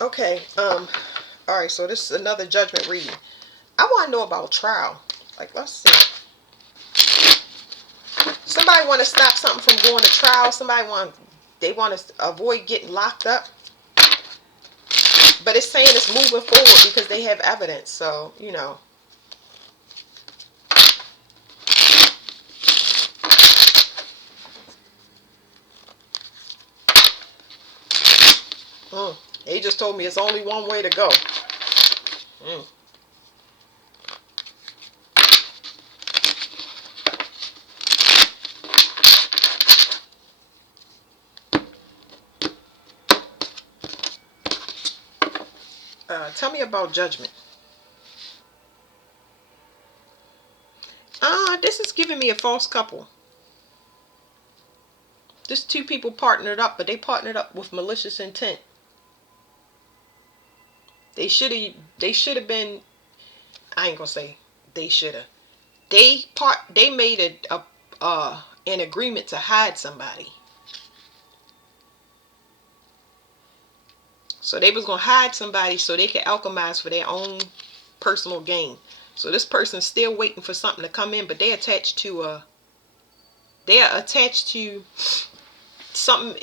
Okay. Alright, so this is another judgment reading. I want to know about trial. Like, let's see. Somebody want to stop something from going to trial. They want to avoid getting locked up. But it's saying it's moving forward because they have evidence. So, you know. They just told me it's only one way to go. Mm. Tell me about judgment. This is giving me a false couple. This two people partnered up, but they partnered up with malicious intent. They should have been. I ain't gonna say they should have. They made an agreement to hide somebody. So they was gonna hide somebody so they could alchemize for their own personal gain. So this person's still waiting for something to come in, but they are attached to something.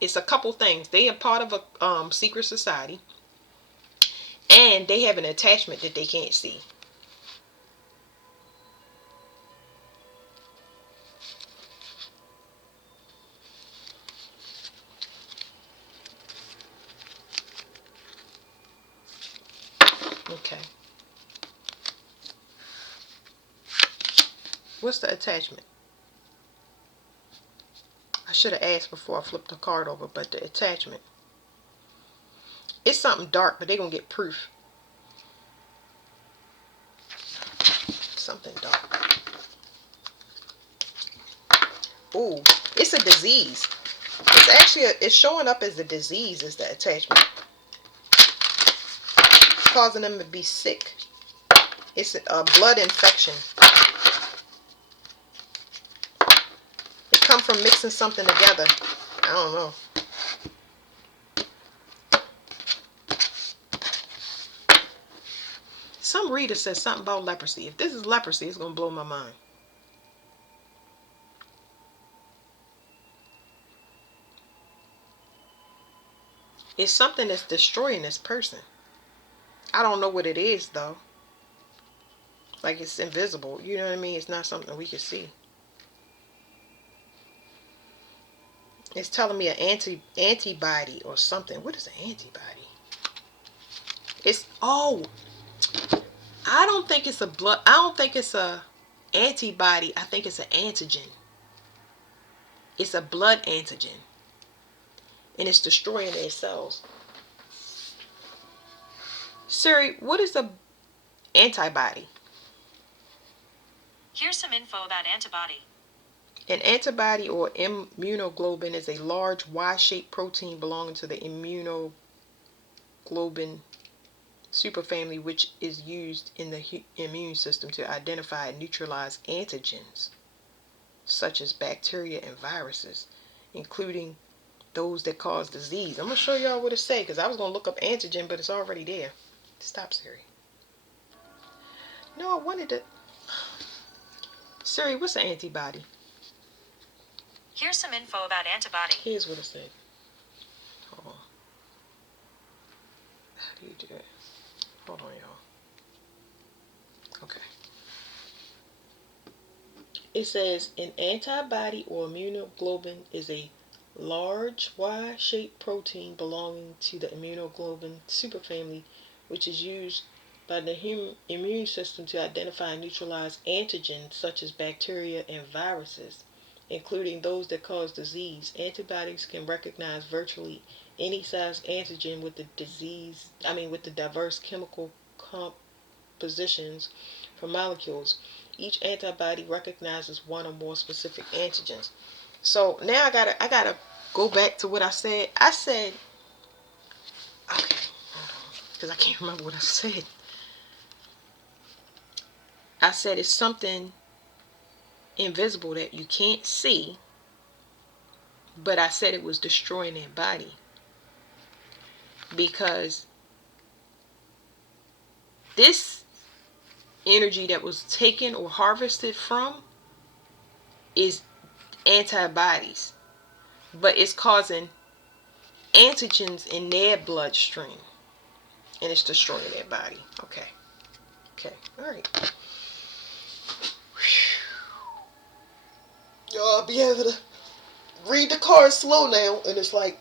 It's a couple things. They are part of a secret society, and they have an attachment that they can't see. Okay. What's the attachment? I should have asked before I flipped the card over, but the attachment. It's something dark, but they're going to get proof. Something dark. Ooh, it's a disease. It's actually, it's showing up as a disease, is the attachment. It's causing them to be sick. It's a blood infection. It come from mixing something together. I don't know. Some reader says something about leprosy. If this is leprosy, it's going to blow my mind. It's something that's destroying this person. I don't know what it is, though. Like, it's invisible. You know what I mean? It's not something we can see. It's telling me an antibody or something. What is an antibody? I don't think it's a blood. I don't think it's a antibody. I think it's an antigen. It's a blood antigen. And it's destroying their cells. Siri, what is a antibody? Here's some info about antibody. An antibody or immunoglobulin is a large Y-shaped protein belonging to the immunoglobulin superfamily, which is used in the immune system to identify and neutralize antigens such as bacteria and viruses, including those that cause disease. I'm going to show y'all what it says because I was going to look up antigen, but it's already there. Stop, Siri. No, I wanted to. Siri, what's an antibody? Here's some info about antibody. Here's what it said. Hold on. How do you do it? Hold on, y'all. Okay. It says an antibody or immunoglobulin is a large Y-shaped protein belonging to the immunoglobulin superfamily, which is used by the immune system to identify and neutralize antigens such as bacteria and viruses, including those that cause disease. Antibodies can recognize virtually any size antigen with the diverse chemical compositions for molecules. Each antibody recognizes one or more specific antigens. So now I gotta go back to what I said. I said, okay, hold on, because I can't remember what I said. I said it's something invisible that you can't see, but I said it was destroying their body. because this energy that was taken or harvested from is antibodies, but it's causing antigens in their bloodstream, and it's destroying their body. Okay. All right. Y'all be able to read the card slow now, and it's like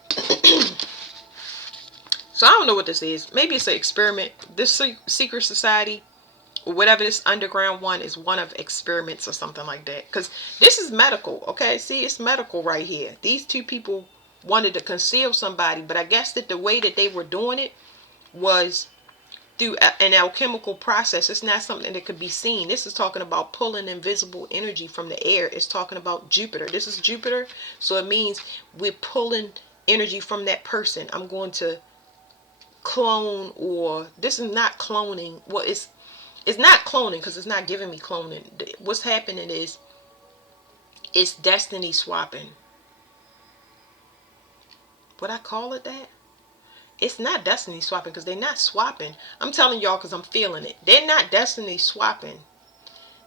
so I don't know what this is. Maybe it's an experiment. This secret society or whatever, this underground one, is one of experiments or something like that, because this is medical. Okay, see, it's medical right here. These two people wanted to conceal somebody, but I guess that the way that they were doing it was through an alchemical process. It's not something that could be seen. This is talking about pulling invisible energy from the air. It's talking about Jupiter. This is Jupiter, so it means we're pulling energy from that person. I'm going to clone, or this is not cloning. Well, it's not cloning because it's not giving me cloning. What's happening is it's destiny swapping. Would I call it that? It's not destiny swapping because they're not swapping. I'm telling y'all because I'm feeling it. They're not destiny swapping.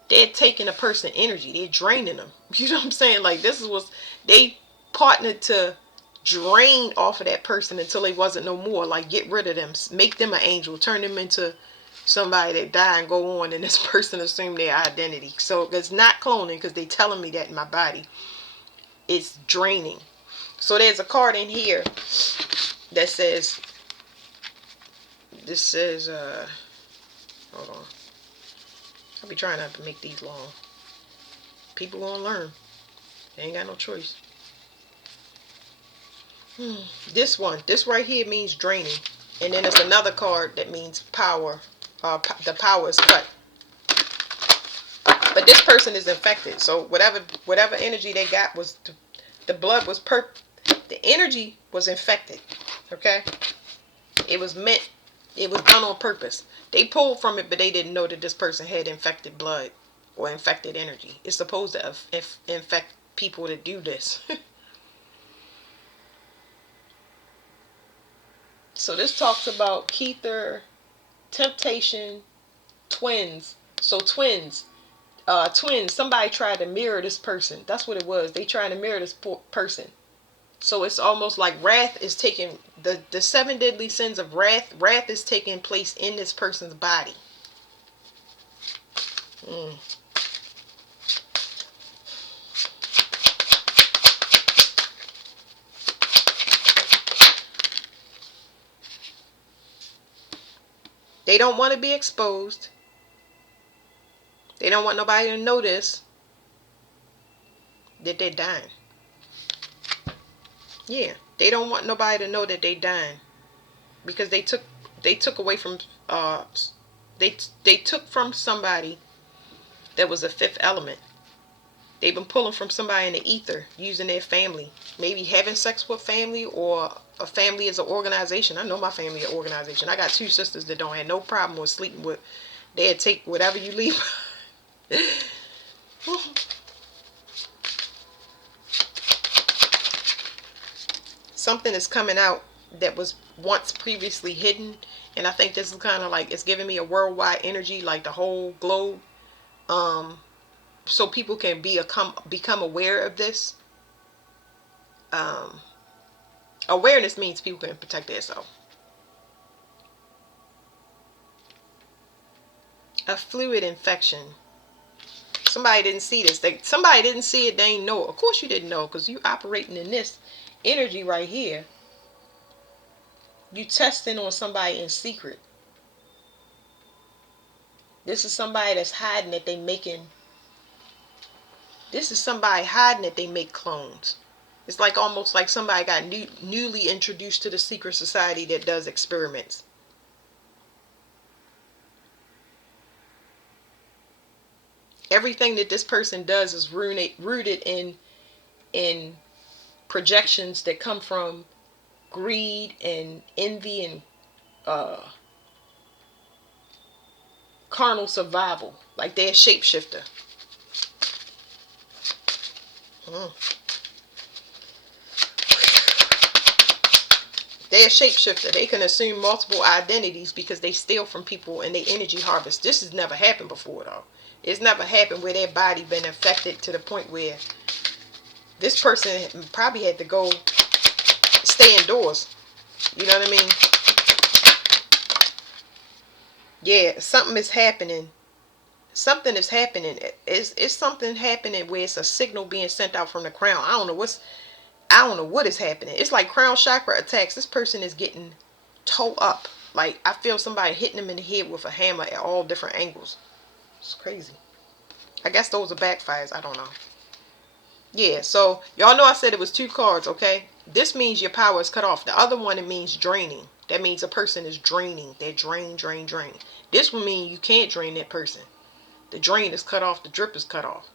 They're taking a person energy. They're draining them. You know what I'm saying? Like, this is what they partnered to drain off of that person until they wasn't no more. Like, get rid of them. Make them an angel. Turn them into somebody that die and go on, and this person assume their identity. So it's not cloning because they telling me that in my body. It's draining. So there's a card in here that says, this says, hold on. I'll be trying not to make these long. People gonna learn. They ain't got no choice. This right here means draining. And then there's another card that means power. The power is cut. But this person is infected. So whatever energy they got was, the blood was the energy was infected. Okay? It was done on purpose. They pulled from it, but they didn't know that this person had infected blood or infected energy. It's supposed to infect people to do this. So this talks about Kether, temptation, twins. So twins. Somebody tried to mirror this person. That's what it was. They tried to mirror this person. So it's almost like wrath is taking, the 7 deadly sins of wrath. Wrath is taking place in this person's body. They don't want to be exposed. They don't want nobody to notice that they're dying. Yeah, they don't want nobody to know that they're dying, because they took away from they took from somebody that was a fifth element. They've been pulling from somebody in the ether, using their family, maybe having sex with family, or a family as an organization. I know my family is an organization. I got 2 sisters that don't have no problem with sleeping with. They'd take whatever you leave. Something is coming out that was once previously hidden, and I think this is kind of like, it's giving me a worldwide energy, like the whole globe, so people can become aware of this. Awareness means people can protect themselves. A fluid infection. Somebody didn't see this. Somebody didn't see it. They ain't know it. Of course you didn't know, because you operating in this energy right here. You testing on somebody in secret. This is somebody that's hiding that they making. This is somebody hiding that they make clones. It's like almost like somebody got newly introduced to the secret society that does experiments. Everything that this person does is rooted in projections that come from greed and envy and carnal survival. Like they're a shapeshifter. They're a shapeshifter. They can assume multiple identities because they steal from people and they energy harvest. This has never happened before, though. It's never happened where their body been affected to the point where this person probably had to go stay indoors. You know what I mean? Yeah, something is happening. Something is happening. It's something happening where it's a signal being sent out from the crown. I don't know what is happening. It's like crown chakra attacks. This person is getting toe up. Like I feel somebody hitting them in the head with a hammer at all different angles. It's crazy. I guess those are backfires. I don't know. Yeah, so y'all know I said it was 2 cards, okay? This means your power is cut off. The other one, it means draining. That means a person is draining. They're drain. This one means you can't drain that person. The drain is cut off. The drip is cut off.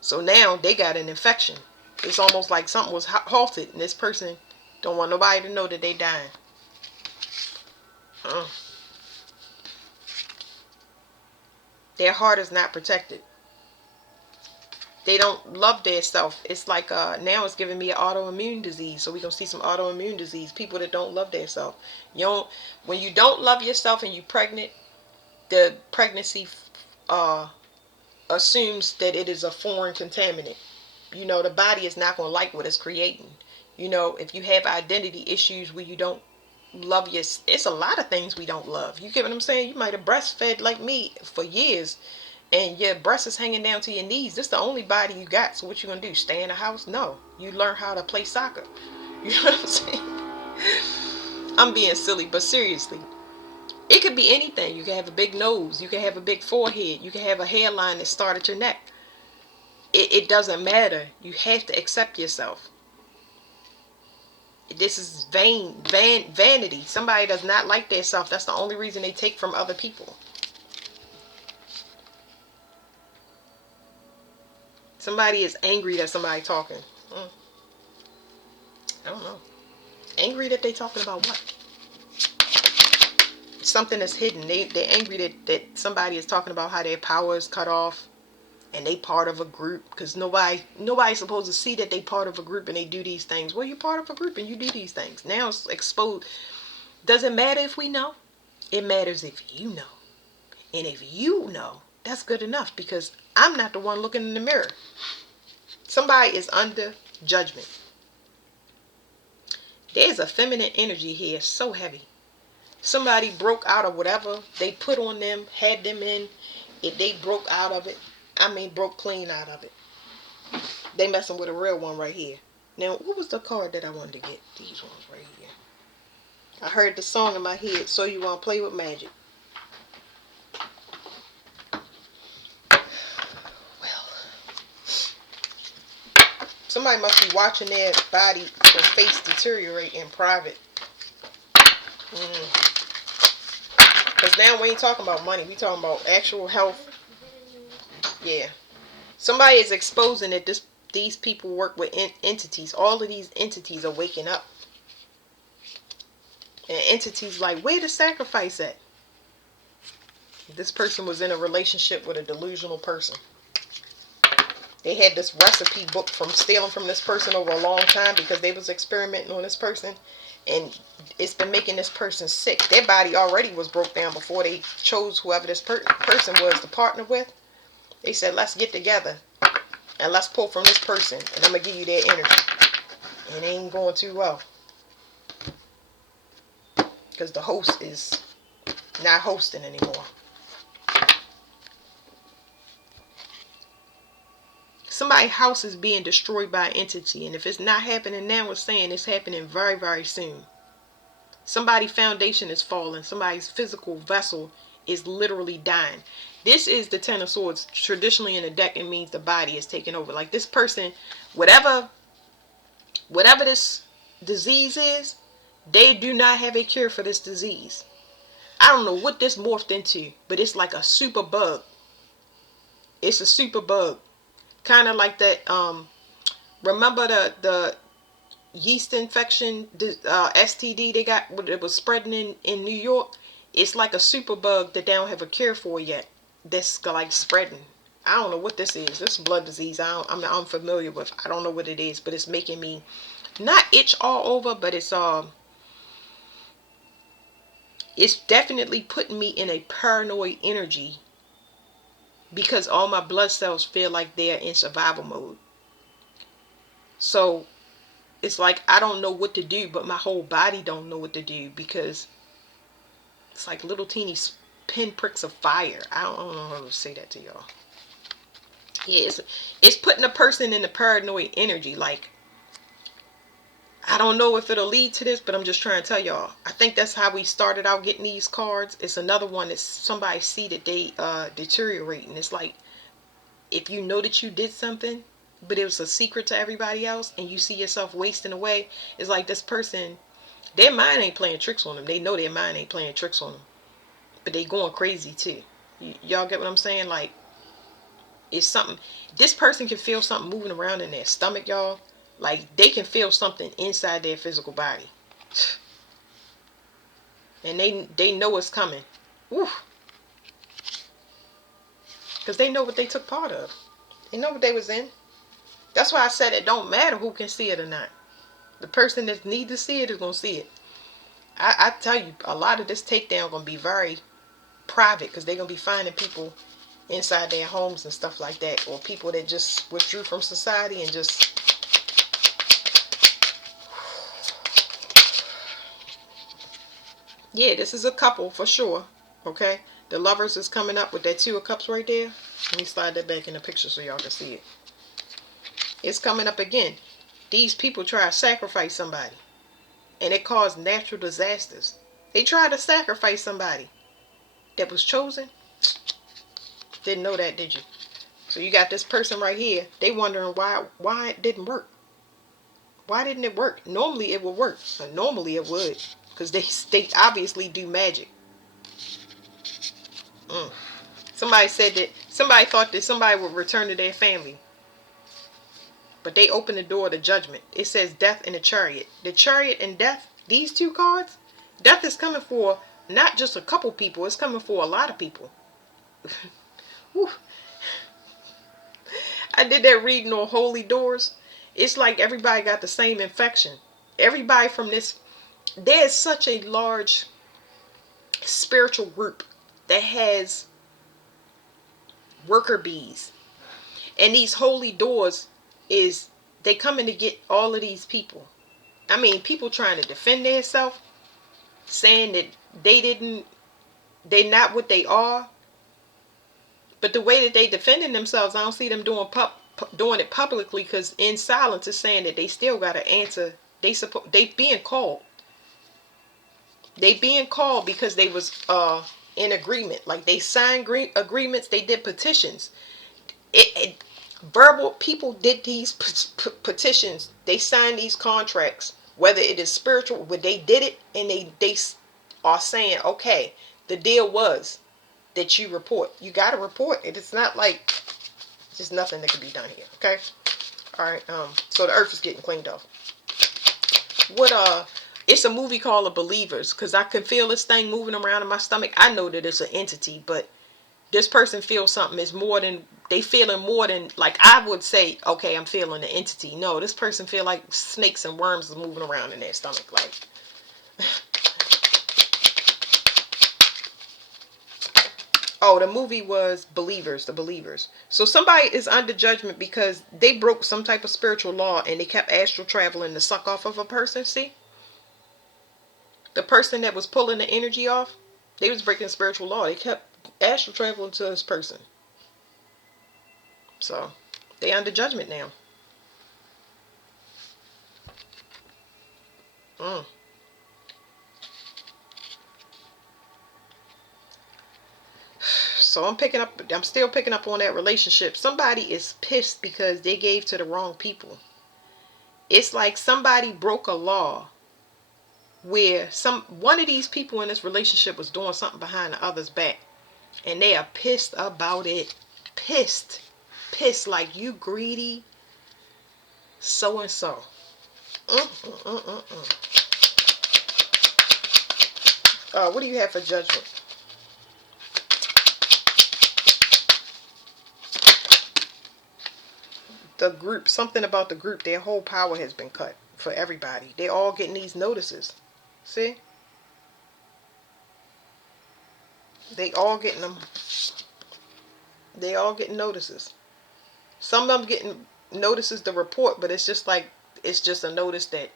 So now they got an infection. It's almost like something was halted, and this person don't want nobody to know that they dying. Their heart is not protected. They don't love their self. It's like now it's giving me an autoimmune disease. So we're gonna see some autoimmune disease. People that don't love their self. When you don't love yourself and you pregnant, the pregnancy assumes that it is a foreign contaminant. The body is not gonna like what it's creating. If you have identity issues where you don't love it's a lot of things we don't love. You get what I'm saying? You might have breastfed like me for years and your breast is hanging down to your knees. This is the only body you got. So what you gonna do? Stay in the house? No. You learn how to play soccer. You know what I'm saying? I'm being silly, but seriously. It could be anything. You can have a big nose. You can have a big forehead. You can have a hairline that starts at your neck. It doesn't matter. You have to accept yourself. This is vanity. Somebody does not like their self. That's the only reason they take from other people. Somebody is angry that somebody talking. I don't know. Angry that they talking about what? Something that's hidden. They're angry that somebody is talking about how their power is cut off and they part of a group, because nobody's supposed to see that they part of a group and they do these things. Well, you're part of a group and you do these things. Now it's exposed. Doesn't matter if we know. It matters if you know. And if you know, that's good enough, because I'm not the one looking in the mirror. Somebody is under judgment. There's a feminine energy here, so heavy. Somebody broke out of whatever they put on them, had them in. If they broke out of it, broke clean out of it. They messing with a real one right here. Now, what was the card that I wanted to get? These ones right here. I heard the song in my head, So You Want to Play with Magic. Somebody must be watching their body or face deteriorate in private. Because now we ain't talking about money. We talking about actual health. Yeah. Somebody is exposing that these people work with entities. All of these entities are waking up. And entities like, where the sacrifice at? This person was in a relationship with a delusional person. They had this recipe book from stealing from this person over a long time because they was experimenting on this person. And it's been making this person sick. Their body already was broke down before they chose whoever this person was to partner with. They said, let's get together and let's pull from this person. And I'm going to give you their energy. And it ain't going too well. Because the host is not hosting anymore. Somebody's house is being destroyed by an entity, and if it's not happening now, it's saying it's happening very, very soon. Somebody's foundation is falling. Somebody's physical vessel is literally dying. This is the Ten of Swords. Traditionally in the deck, it means the body is taking over. Like this person, whatever this disease is, they do not have a cure for this disease. I don't know what this morphed into, but it's like a super bug. It's a super bug. Kind of like that, remember the yeast infection, STD they got, it was spreading in New York? It's like a super bug that they don't have a cure for yet. That's like spreading. I don't know what this is. This is blood disease. I'm unfamiliar with. I don't know what it is, but it's making me not itch all over, but it's it's definitely putting me in a paranoid energy because all my blood cells feel like they're in survival mode. So it's like I don't know what to do, but my whole body don't know what to do because it's like little teeny pinpricks of fire. I don't know how to say that to y'all. Yeah, it's putting a person in the paranoid energy. Like, I don't know if it'll lead to this, but I'm just trying to tell y'all. I think that's how we started out getting these cards. It's another one that somebody see that they deteriorate, and it's like if you know that you did something, but it was a secret to everybody else, and you see yourself wasting away. It's like this person, their mind ain't playing tricks on them. They know their mind ain't playing tricks on them, but they going crazy too. Y'all get what I'm saying? Like, it's something. This person can feel something moving around in their stomach, y'all. Like, they can feel something inside their physical body, and they know it's coming. Woo. Because they know what they took part of. They know what they was in. That's why I said it don't matter who can see it or not. The person that need to see it is gonna see it. I tell you, a lot of this takedown gonna be very private because they're gonna be finding people inside their homes and stuff like that, or people that just withdrew from society and just. Yeah, this is a couple for sure. Okay, the lovers is coming up with that 2 of Cups right there. Let me slide that back in the picture so y'all can see it. It's coming up again. These people try to sacrifice somebody, and it caused natural disasters. They tried to sacrifice somebody that was chosen. Didn't know that, did you? So you got this person right here. They wondering why it didn't work. Why didn't it work? Normally it would work. Normally it would, because they obviously do magic. Mm. Somebody said that somebody thought that somebody would return to their family, but they opened the door to judgment. It says death and the chariot. The chariot and death. These 2 cards. Death is coming for not just a couple people. It's coming for a lot of people. I did that reading on holy doors. It's like everybody got the same infection. Everybody from this. There's such a large spiritual group that has worker bees, and these holy doors is they coming to get all of these people. I mean, people trying to defend themselves, saying that they're not what they are. But the way that they defending themselves, I don't see them doing it publicly, because in silence is saying that they still got to answer. They being called. They being called because they was in agreement. Like, they signed agreements. They did petitions. It verbal people did these petitions. They signed these contracts. Whether it is spiritual, where they did it, and they are saying, okay, the deal was that you report. You got to report it. It's not like just nothing that can be done here. Okay. All right. So the earth is getting cleaned off. What it's a movie called The Believers, because I can feel this thing moving around in my stomach. I know that it's an entity, but this person feels something is more than they feeling more than, like, I would say, okay, I'm feeling the entity. No, this person feel like snakes and worms is moving around in their stomach. Like, oh, the movie was Believers, The Believers. So somebody is under judgment because they broke some type of spiritual law, and they kept astral traveling to suck off of a person. See? The person that was pulling the energy off, they was breaking spiritual law. They kept astral traveling to this person. So they under judgment now. Mm. So I'm still picking up on that relationship. Somebody is pissed because they gave to the wrong people. It's like somebody broke a law where one of these people in this relationship was doing something behind the other's back, and they are pissed about it. Pissed. Pissed, like, you greedy so and so. What do you have for judgment? The group, something about the group, their whole power has been cut for everybody. They all getting these notices. See? They all getting them. They all getting notices. Some of them getting notices to report, but it's just like it's just a notice that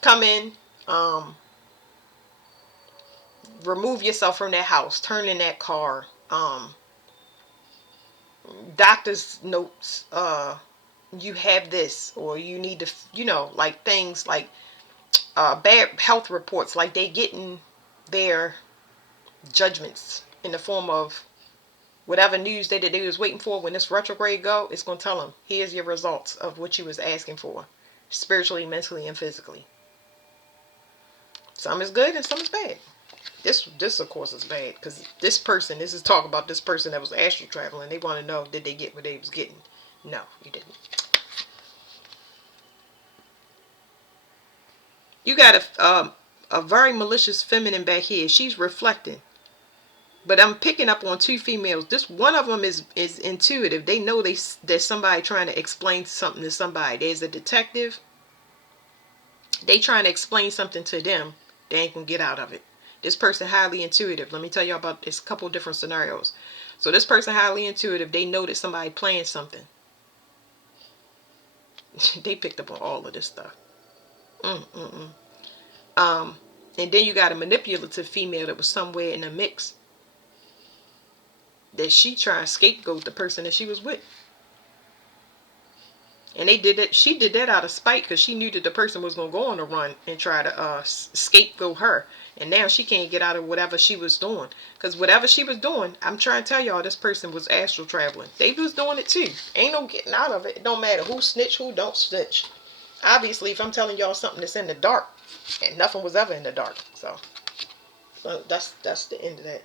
come in, um, remove yourself from that house, turn in that car, doctor's notes, you have this, or you need to, like things like bad health reports, like they getting their judgments in the form of whatever news that they was waiting for. When this retrograde go, it's going to tell them, here's your results of what you was asking for, spiritually, mentally, and physically. Some is good and some is bad. This of course is bad, because this is talk about this person that was astral traveling. They want to know, did they get what they was getting? No, you didn't. You got a very malicious feminine back here. She's reflecting, but I'm picking up on two females. This one of them is intuitive. They know there's somebody trying to explain something to somebody. There's a detective. They trying to explain something to them. They ain't gonna get out of it. This person highly intuitive. Let me tell you about this couple different scenarios. So this person highly intuitive. They know that somebody playing something. They picked up on all of this stuff. Mm-mm-mm. And then you got a manipulative female that was somewhere in the mix, that she trying to scapegoat the person that she was with. And they did that. She did that out of spite, because she knew that the person was gonna go on a run and try to scapegoat her. And now she can't get out of whatever she was doing, because whatever she was doing, I'm trying to tell y'all, this person was astral traveling. They was doing it too. Ain't no getting out of it. It don't matter who snitch, who don't snitch. Obviously, if I'm telling y'all something that's in the dark, and nothing was ever in the dark, so that's the end of that.